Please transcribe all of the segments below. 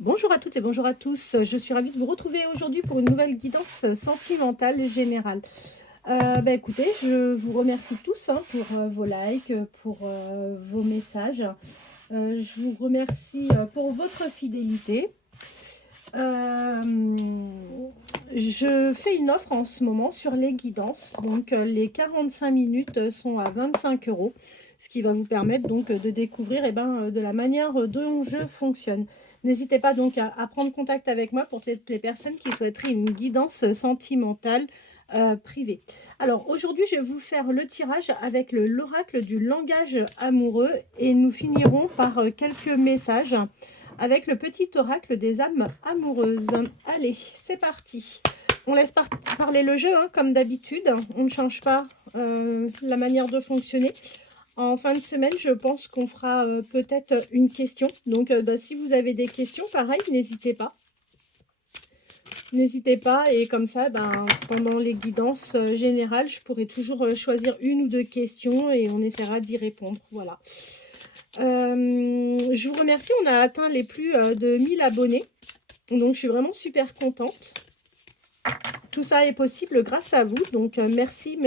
Bonjour à toutes et bonjour à tous. Je suis ravie de vous retrouver aujourd'hui pour une nouvelle guidance sentimentale générale. Écoutez, je vous remercie tous pour vos likes, pour vos messages. Je vous remercie pour votre fidélité. Je fais une offre en ce moment sur les guidances. Donc, les 45 minutes sont à 25 €, ce qui va vous permettre donc de découvrir de la manière dont je fonctionne. N'hésitez pas donc à prendre contact avec moi pour toutes les personnes qui souhaiteraient une guidance sentimentale privée. Alors, aujourd'hui, je vais vous faire le tirage avec l'oracle du langage amoureux et nous finirons par quelques messages avec le petit oracle des âmes amoureuses. Allez, c'est parti. On laisse parler le jeu, comme d'habitude. On ne change pas la manière de fonctionner. En fin de semaine, je pense qu'on fera peut-être une question. Donc, si vous avez des questions, pareil, n'hésitez pas. N'hésitez pas. Et comme ça, pendant les guidances générales, je pourrai toujours choisir une ou deux questions et on essaiera d'y répondre. Voilà. Je vous remercie. On a atteint les plus de 1000 abonnés. Donc, je suis vraiment super contente. Tout ça est possible grâce à vous. Donc, merci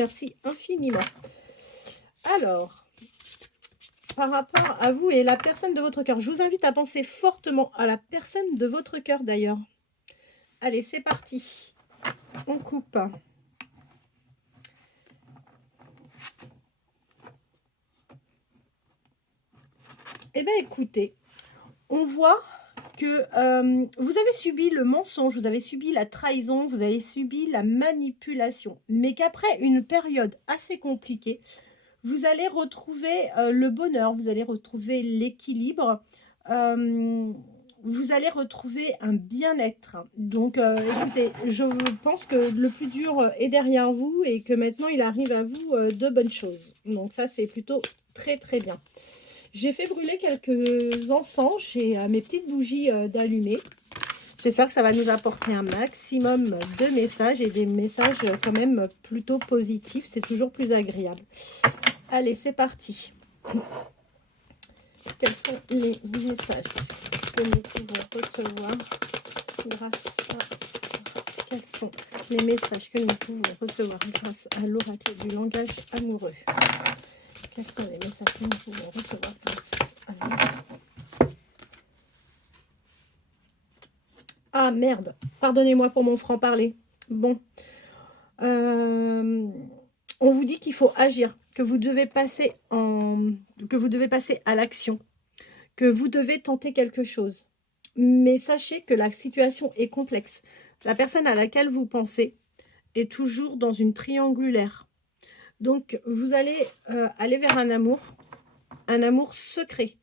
infiniment. Alors, par rapport à vous et la personne de votre cœur, je vous invite à penser fortement à la personne de votre cœur d'ailleurs. Allez, c'est parti. On coupe. Eh bien, écoutez, on voit que vous avez subi le mensonge, vous avez subi la trahison, vous avez subi la manipulation, mais qu'après une période assez compliquée, vous allez retrouver le bonheur, vous allez retrouver l'équilibre, vous allez retrouver un bien-être. Donc, écoutez, je pense que le plus dur est derrière vous et que maintenant, il arrive à vous de bonnes choses. Donc, ça, c'est plutôt très, très bien. J'ai fait brûler quelques encens, j'ai mes petites bougies d'allumer. J'espère que ça va nous apporter un maximum de messages et des messages quand même plutôt positifs. C'est toujours plus agréable. Allez, c'est parti. Quels sont les messages que nous pouvons recevoir grâce à... Quels sont les messages que nous pouvons recevoir grâce à l'oracle du langage amoureux? Quels sont les messages que nous pouvons recevoir grâce à l'oracle? Ah merde, pardonnez-moi pour mon franc-parler. Bon, on vous dit qu'il faut agir, que vous devez passer à l'action, que vous devez tenter quelque chose. Mais sachez que la situation est complexe. La personne à laquelle vous pensez est toujours dans une triangulaire. Donc, vous allez aller vers un amour secret.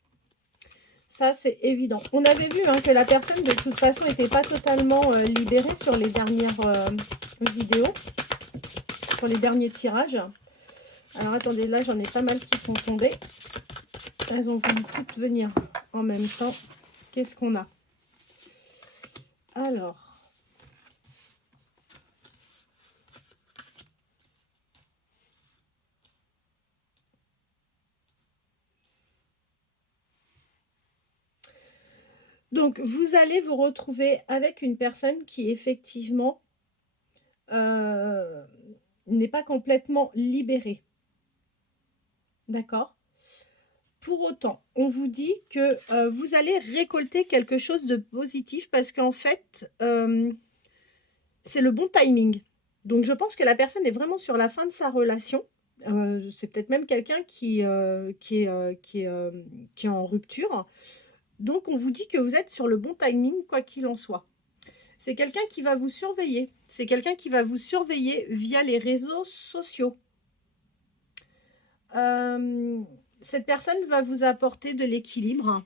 Ça, c'est évident. On avait vu que la personne, de toute façon, n'était pas totalement libérée sur les dernières vidéos, sur les derniers tirages. Alors, attendez, là, j'en ai pas mal qui sont tombés. Elles ont voulu toutes venir en même temps. Qu'est-ce qu'on a? Alors... Donc, vous allez vous retrouver avec une personne qui, effectivement, n'est pas complètement libérée. D'accord? Pour autant, on vous dit que vous allez récolter quelque chose de positif parce qu'en fait, c'est le bon timing. Donc, je pense que la personne est vraiment sur la fin de sa relation. C'est peut-être même quelqu'un qui est en rupture. Donc, on vous dit que vous êtes sur le bon timing, quoi qu'il en soit. C'est quelqu'un qui va vous surveiller. C'est quelqu'un qui va vous surveiller via les réseaux sociaux. Cette personne va vous apporter de l'équilibre.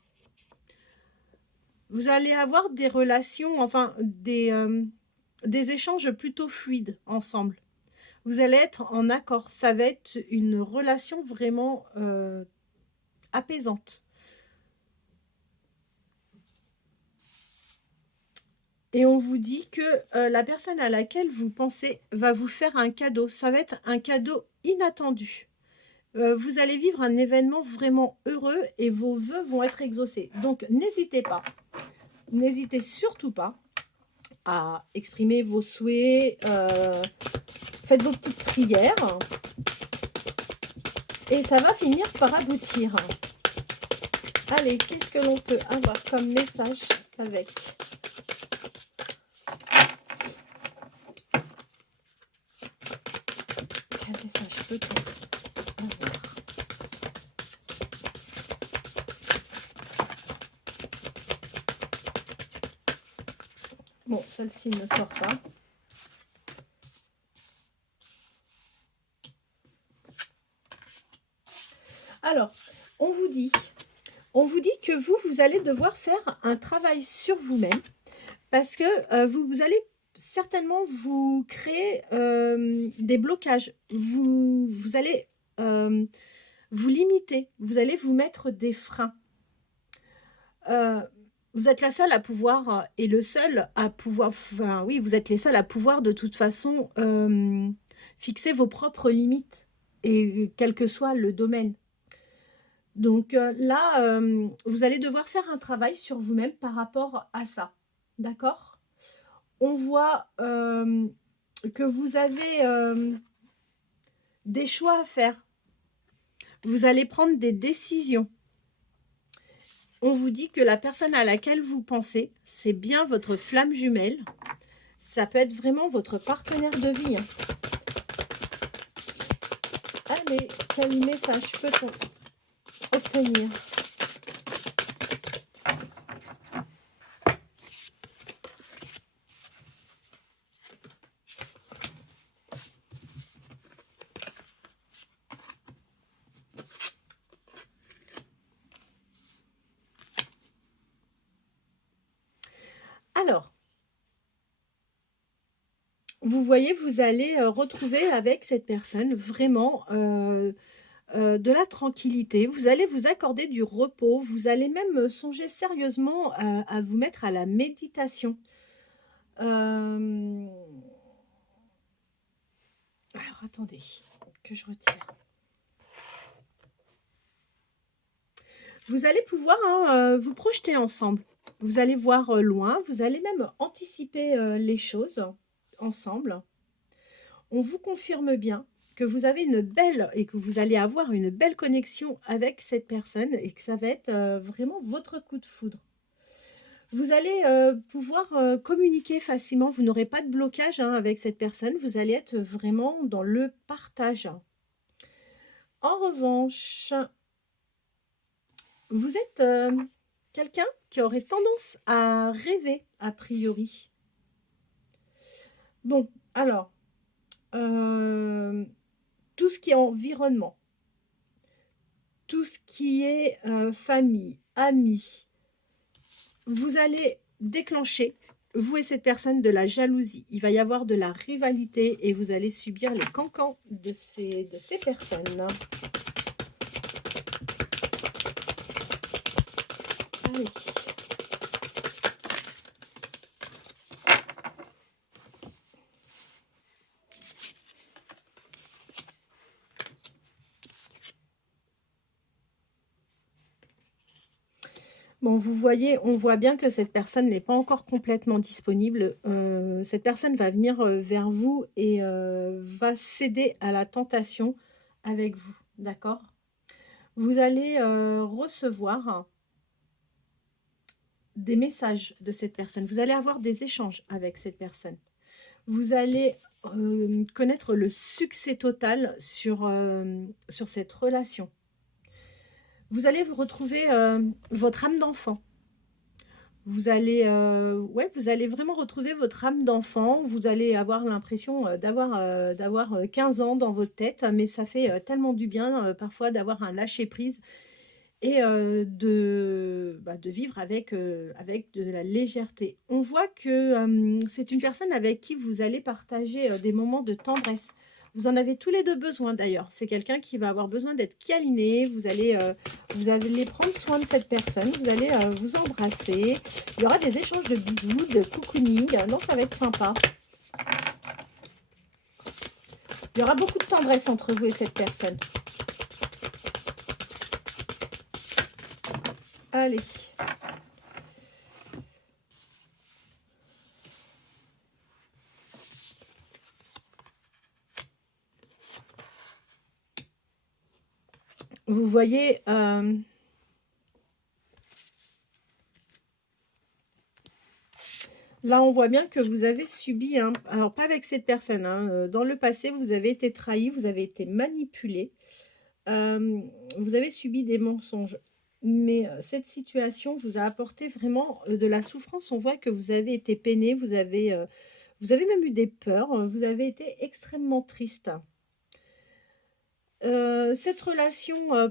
Vous allez avoir des relations, enfin des échanges plutôt fluides ensemble. Vous allez être en accord. Ça va être une relation vraiment apaisante. Et on vous dit que la personne à laquelle vous pensez va vous faire un cadeau. Ça va être un cadeau inattendu. Vous allez vivre un événement vraiment heureux et vos vœux vont être exaucés. Donc, n'hésitez pas. n'hésitez surtout pas à exprimer vos souhaits, faites vos petites prières et ça va finir par aboutir. Allez, qu'est-ce que l'on peut avoir comme message avec? Quel message peut-on avoir? Bon, celle-ci ne sort pas. Alors, on vous dit que vous allez devoir faire un travail sur vous-même parce que vous allez certainement vous créer des blocages. Vous allez vous limiter. Vous allez vous mettre des freins. Vous êtes la seule à pouvoir et le seul à pouvoir, enfin oui, vous êtes les seuls à pouvoir de toute façon fixer vos propres limites et quel que soit le domaine. Donc là, vous allez devoir faire un travail sur vous-même par rapport à ça. D'accord? On voit que vous avez des choix à faire. Vous allez prendre des décisions. On vous dit que la personne à laquelle vous pensez, c'est bien votre flamme jumelle. Ça peut être vraiment votre partenaire de vie. Hein. Allez, quel message peut-on obtenir? Alors, vous voyez, vous allez retrouver avec cette personne vraiment de la tranquillité. Vous allez vous accorder du repos. Vous allez même songer sérieusement à vous mettre à la méditation. Alors, attendez, que je retire. Vous allez pouvoir vous projeter ensemble. Vous allez voir loin. Vous allez même anticiper les choses ensemble. On vous confirme bien que vous avez une belle et que vous allez avoir une belle connexion avec cette personne et que ça va être vraiment votre coup de foudre. Vous allez pouvoir communiquer facilement. Vous n'aurez pas de blocage avec cette personne. Vous allez être vraiment dans le partage. En revanche, vous êtes quelqu'un qui aurait tendance à rêver a priori. Bon, alors, tout ce qui est environnement, tout ce qui est famille, amis, vous allez déclencher, vous et cette personne, de la jalousie. Il va y avoir de la rivalité et vous allez subir les cancans de ces personnes. Allez. Bon, vous voyez, on voit bien que cette personne n'est pas encore complètement disponible. Cette personne va venir vers vous et va céder à la tentation avec vous, d'accord? Vous allez recevoir des messages de cette personne. Vous allez avoir des échanges avec cette personne. Vous allez connaître le succès total sur cette relation. Vous allez vous retrouver votre âme d'enfant. Vous allez vraiment retrouver votre âme d'enfant. Vous allez avoir l'impression d'avoir 15 ans dans votre tête, mais ça fait tellement du bien parfois d'avoir un lâcher-prise et de vivre avec de la légèreté. On voit que c'est une personne avec qui vous allez partager des moments de tendresse. Vous en avez tous les deux besoin d'ailleurs. C'est quelqu'un qui va avoir besoin d'être câliné. Vous allez prendre soin de cette personne. Vous allez vous embrasser. Il y aura des échanges de bisous, de cocooning. Non, ça va être sympa. Il y aura beaucoup de tendresse entre vous et cette personne. Allez. vous voyez, là, on voit bien que vous avez subi, alors pas avec cette personne, dans le passé, vous avez été trahi, vous avez été manipulé, vous avez subi des mensonges. Mais cette situation vous a apporté vraiment de la souffrance. On voit que vous avez été peiné, vous avez même eu des peurs, vous avez été extrêmement triste. Cette relation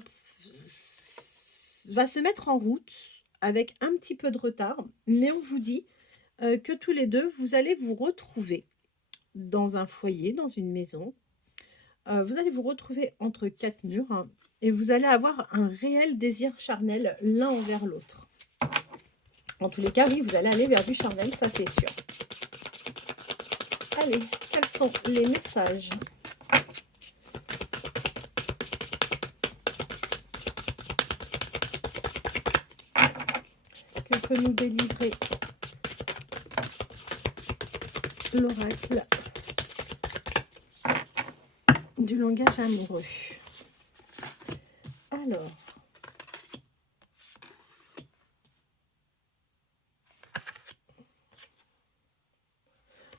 va se mettre en route avec un petit peu de retard, mais on vous dit que tous les deux, vous allez vous retrouver dans un foyer, dans une maison. Vous allez vous retrouver entre quatre murs et vous allez avoir un réel désir charnel l'un envers l'autre. En tous les cas, oui, vous allez aller vers du charnel, ça c'est sûr. Allez, quels sont les messages que peut nous délivrer l'oracle du langage amoureux? Alors,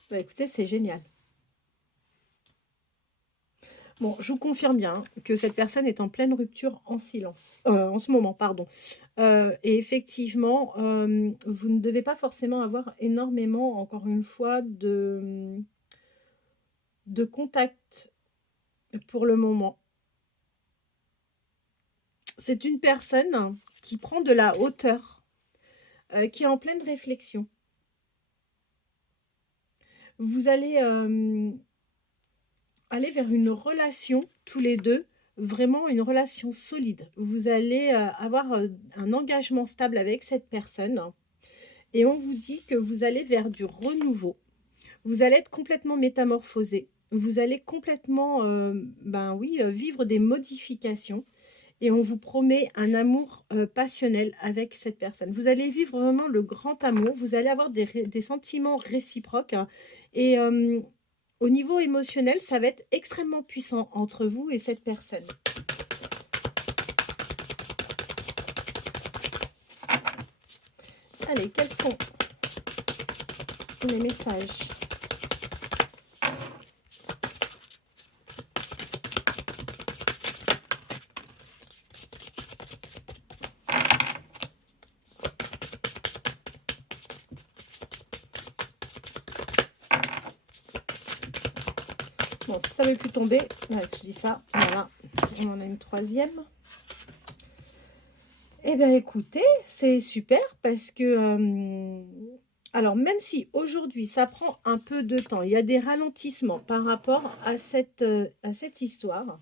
bah écoutez, c'est génial. Bon, je vous confirme bien que cette personne est en pleine rupture en silence, en ce moment, pardon. Et effectivement, vous ne devez pas forcément avoir énormément, encore une fois, de contact pour le moment. C'est une personne qui prend de la hauteur, qui est en pleine réflexion. Vous allez aller vers une relation, tous les deux, vraiment une relation solide. Vous allez avoir un engagement stable avec cette personne et on vous dit que vous allez vers du renouveau. Vous allez être complètement métamorphosé. Vous allez complètement vivre des modifications et on vous promet un amour passionnel avec cette personne. Vous allez vivre vraiment le grand amour. Vous allez avoir des sentiments réciproques et au niveau émotionnel, ça va être extrêmement puissant entre vous et cette personne. Allez, quels sont les messages? Bon, si ça ne veut plus tomber, ouais, je dis ça, voilà, on en a une troisième. Eh bien, écoutez, c'est super parce que, alors même si aujourd'hui, ça prend un peu de temps, il y a des ralentissements par rapport à cette histoire.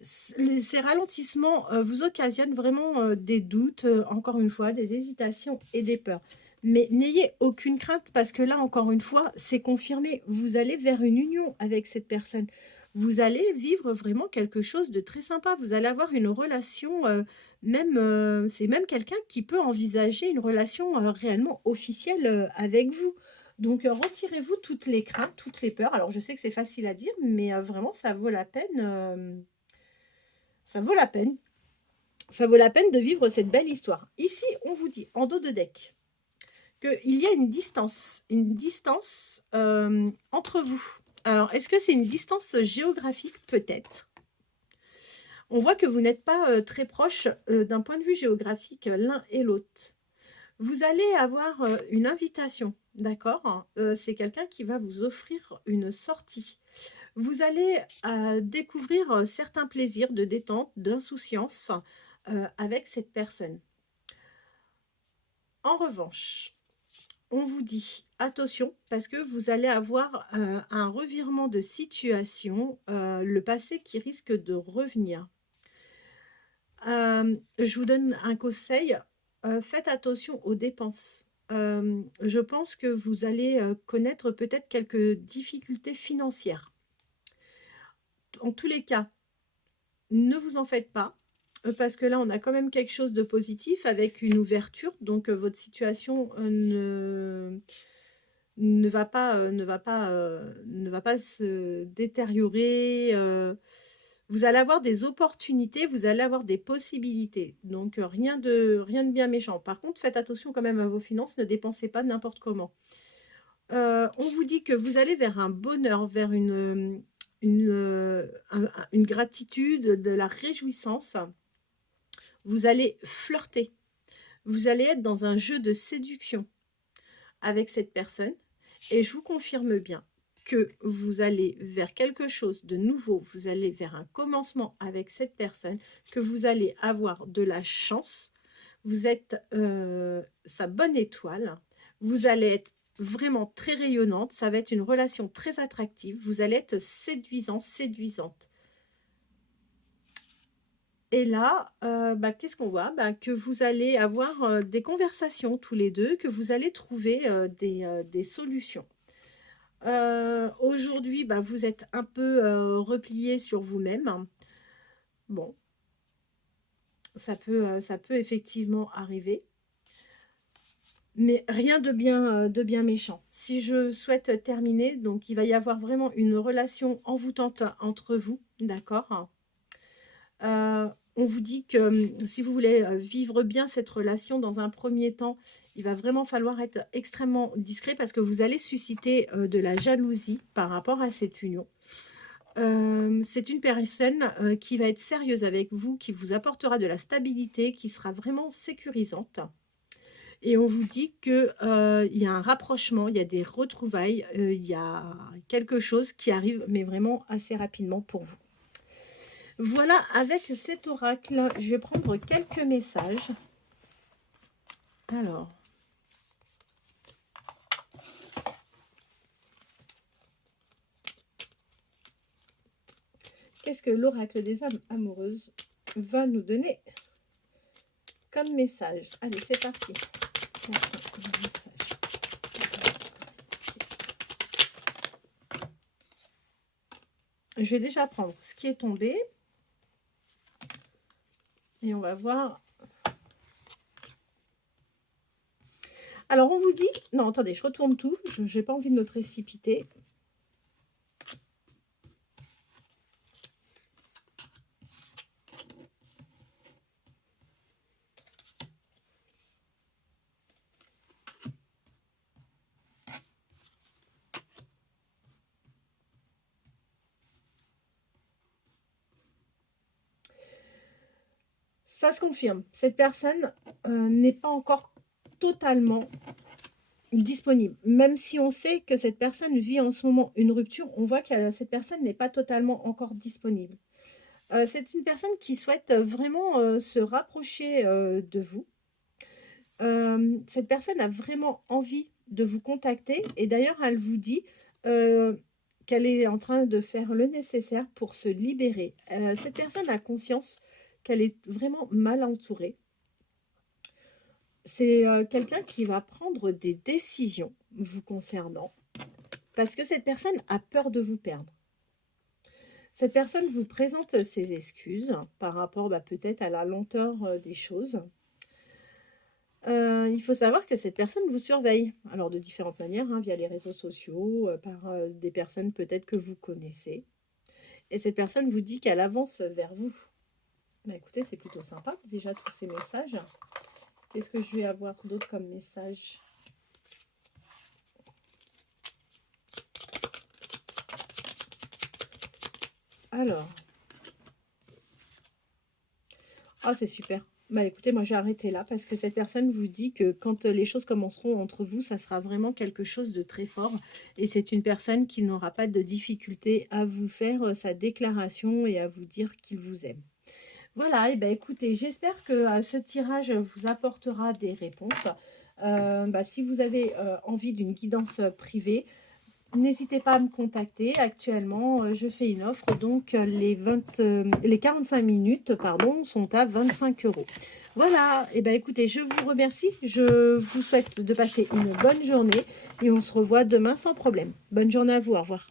Ces ralentissements vous occasionnent vraiment des doutes, encore une fois, des hésitations et des peurs. Mais n'ayez aucune crainte parce que là, encore une fois, c'est confirmé. Vous allez vers une union avec cette personne. Vous allez vivre vraiment quelque chose de très sympa. Vous allez avoir une relation, c'est même quelqu'un qui peut envisager une relation réellement officielle avec vous. Donc, retirez-vous toutes les craintes, toutes les peurs. Alors, je sais que c'est facile à dire, mais vraiment, ça vaut la peine. Ça vaut la peine. Ça vaut la peine de vivre cette belle histoire. Ici, on vous dit, en dos de deck, qu'il y a une distance entre vous. Alors, est-ce que c'est une distance géographique? Peut-être. On voit que vous n'êtes pas très proches d'un point de vue géographique l'un et l'autre. Vous allez avoir une invitation, d'accord? C'est quelqu'un qui va vous offrir une sortie. Vous allez découvrir certains plaisirs de détente, d'insouciance avec cette personne. En revanche, on vous dit attention parce que vous allez avoir un revirement de situation, le passé qui risque de revenir. Je vous donne un conseil, faites attention aux dépenses. Je pense que vous allez connaître peut-être quelques difficultés financières. En tous les cas, ne vous en faites pas, parce que là, on a quand même quelque chose de positif avec une ouverture. Donc, votre situation ne va pas se détériorer. Vous allez avoir des opportunités, vous allez avoir des possibilités. Donc, rien de bien méchant. Par contre, faites attention quand même à vos finances, ne dépensez pas n'importe comment. On vous dit que vous allez vers un bonheur, vers une gratitude, de la réjouissance. Vous allez flirter. Vous allez être dans un jeu de séduction avec cette personne. Et je vous confirme bien que vous allez vers quelque chose de nouveau. Vous allez vers un commencement avec cette personne, que vous allez avoir de la chance. Vous êtes sa bonne étoile. Vous allez être vraiment très rayonnante. Ça va être une relation très attractive. Vous allez être séduisant, séduisante. Et là, qu'est-ce qu'on voit? Que vous allez avoir des conversations tous les deux, que vous allez trouver des solutions. Aujourd'hui, vous êtes un peu replié sur vous-même. Bon, ça peut effectivement arriver. Mais rien de bien méchant. Si je souhaite terminer, donc il va y avoir vraiment une relation envoûtante entre vous, d'accord? On vous dit que si vous voulez vivre bien cette relation, dans un premier temps, il va vraiment falloir être extrêmement discret parce que vous allez susciter de la jalousie par rapport à cette union. C'est une personne qui va être sérieuse avec vous, qui vous apportera de la stabilité, qui sera vraiment sécurisante. Et on vous dit qu'il y a un rapprochement, il y a des retrouvailles, il y a quelque chose qui arrive, mais vraiment assez rapidement pour vous. Voilà, avec cet oracle, je vais prendre quelques messages. Alors, qu'est-ce que l'oracle des âmes amoureuses va nous donner comme message? Allez, c'est parti. Je vais déjà prendre ce qui est tombé. Et on va voir. Alors, on vous dit... Non, attendez, je retourne tout. Je n'ai pas envie de me précipiter. Ça se confirme. Cette personne n'est pas encore totalement disponible. Même si on sait que cette personne vit en ce moment une rupture, on voit que cette personne n'est pas totalement encore disponible. C'est une personne qui souhaite vraiment se rapprocher de vous. Cette personne a vraiment envie de vous contacter. Et d'ailleurs, elle vous dit qu'elle est en train de faire le nécessaire pour se libérer. Cette personne a conscience qu'elle est vraiment mal entourée. C'est quelqu'un qui va prendre des décisions vous concernant parce que cette personne a peur de vous perdre. Cette personne vous présente ses excuses par rapport peut-être à la lenteur des choses. Il faut savoir que cette personne vous surveille, alors de différentes manières, via les réseaux sociaux, par des personnes peut-être que vous connaissez. Et cette personne vous dit qu'elle avance vers vous. Écoutez, c'est plutôt sympa déjà tous ces messages. Qu'est-ce que je vais avoir d'autre comme message? Alors. Ah, c'est super. Écoutez, moi, je vais arrêter là parce que cette personne vous dit que quand les choses commenceront entre vous, ça sera vraiment quelque chose de très fort. Et c'est une personne qui n'aura pas de difficulté à vous faire sa déclaration et à vous dire qu'il vous aime. Voilà, et écoutez, j'espère que ce tirage vous apportera des réponses. Si vous avez envie d'une guidance privée, n'hésitez pas à me contacter. Actuellement, je fais une offre, donc les 45 minutes sont à 25 €. Voilà, et écoutez, je vous remercie. Je vous souhaite de passer une bonne journée et on se revoit demain sans problème. Bonne journée à vous, au revoir.